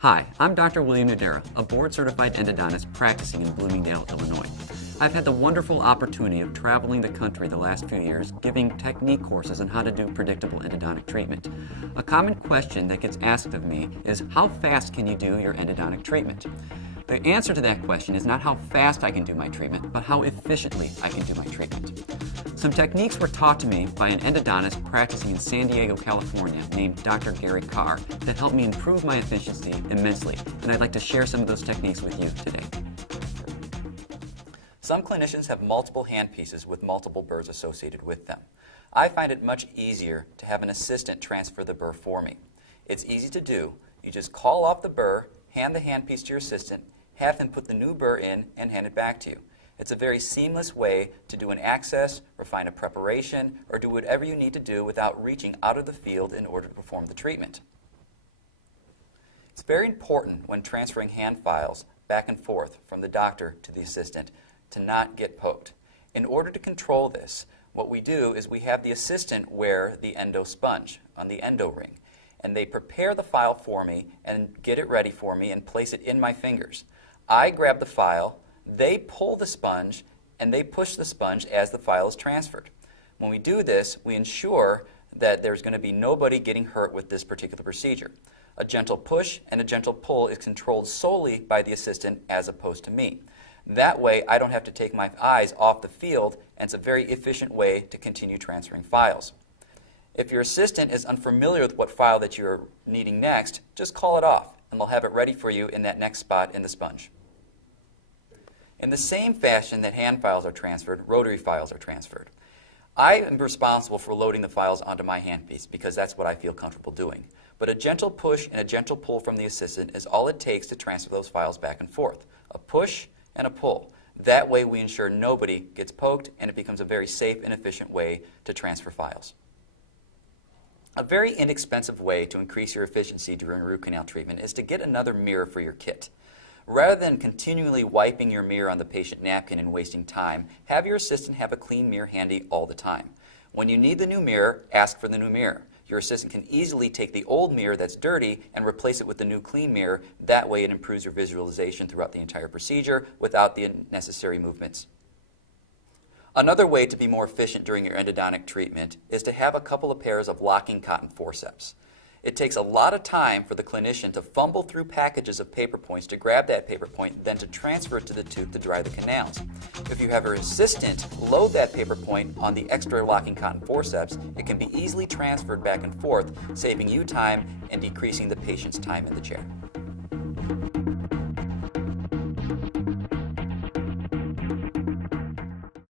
Hi, I'm Dr. William Nudera, a board-certified endodontist practicing in Bloomingdale, Illinois. I've had the wonderful opportunity of traveling the country the last few years, giving technique courses on how to do predictable endodontic treatment. A common question that gets asked of me is, how fast can you do your endodontic treatment? The answer to that question is not how fast I can do my treatment, but how efficiently I can do my treatment. Some techniques were taught to me by an endodontist practicing in San Diego, California, named Dr. Gary Carr, that helped me improve my efficiency immensely, and I'd like to share some of those techniques with you today. Some clinicians have multiple handpieces with multiple burrs associated with them. I find it much easier to have an assistant transfer the burr for me. It's easy to do. You just call off the burr, hand the handpiece to your assistant, have him put the new burr in, and hand it back to you. It's a very seamless way to do an access, refine a preparation, or do whatever you need to do without reaching out of the field in order to perform the treatment. It's very important when transferring hand files back and forth from the doctor to the assistant to not get poked. In order to control this, what we do is we have the assistant wear the endo sponge on the endo ring, and they prepare the file for me and get it ready for me and place it in my fingers. I grab the file, they pull the sponge, and they push the sponge as the file is transferred. When we do this, we ensure that there's going to be nobody getting hurt with this particular procedure. A gentle push and a gentle pull is controlled solely by the assistant as opposed to me. That way, I don't have to take my eyes off the field, and it's a very efficient way to continue transferring files. If your assistant is unfamiliar with what file that you're needing next, just call it off, and they'll have it ready for you in that next spot in the sponge. In the same fashion that hand files are transferred, rotary files are transferred. I am responsible for loading the files onto my handpiece because that's what I feel comfortable doing. But a gentle push and a gentle pull from the assistant is all it takes to transfer those files back and forth. A push and a pull. That way we ensure nobody gets poked, and it becomes a very safe and efficient way to transfer files. A very inexpensive way to increase your efficiency during root canal treatment is to get another mirror for your kit. Rather than continually wiping your mirror on the patient napkin and wasting time, have your assistant have a clean mirror handy all the time. When you need the new mirror, ask for the new mirror. Your assistant can easily take the old mirror that's dirty and replace it with the new clean mirror. That way it improves your visualization throughout the entire procedure without the necessary movements. Another way to be more efficient during your endodontic treatment is to have a couple of pairs of locking cotton forceps. It takes a lot of time for the clinician to fumble through packages of paper points to grab that paper point, then to transfer it to the tooth to dry the canals. If you have your assistant load that paper point on the extra locking cotton forceps, it can be easily transferred back and forth, saving you time and decreasing the patient's time in the chair.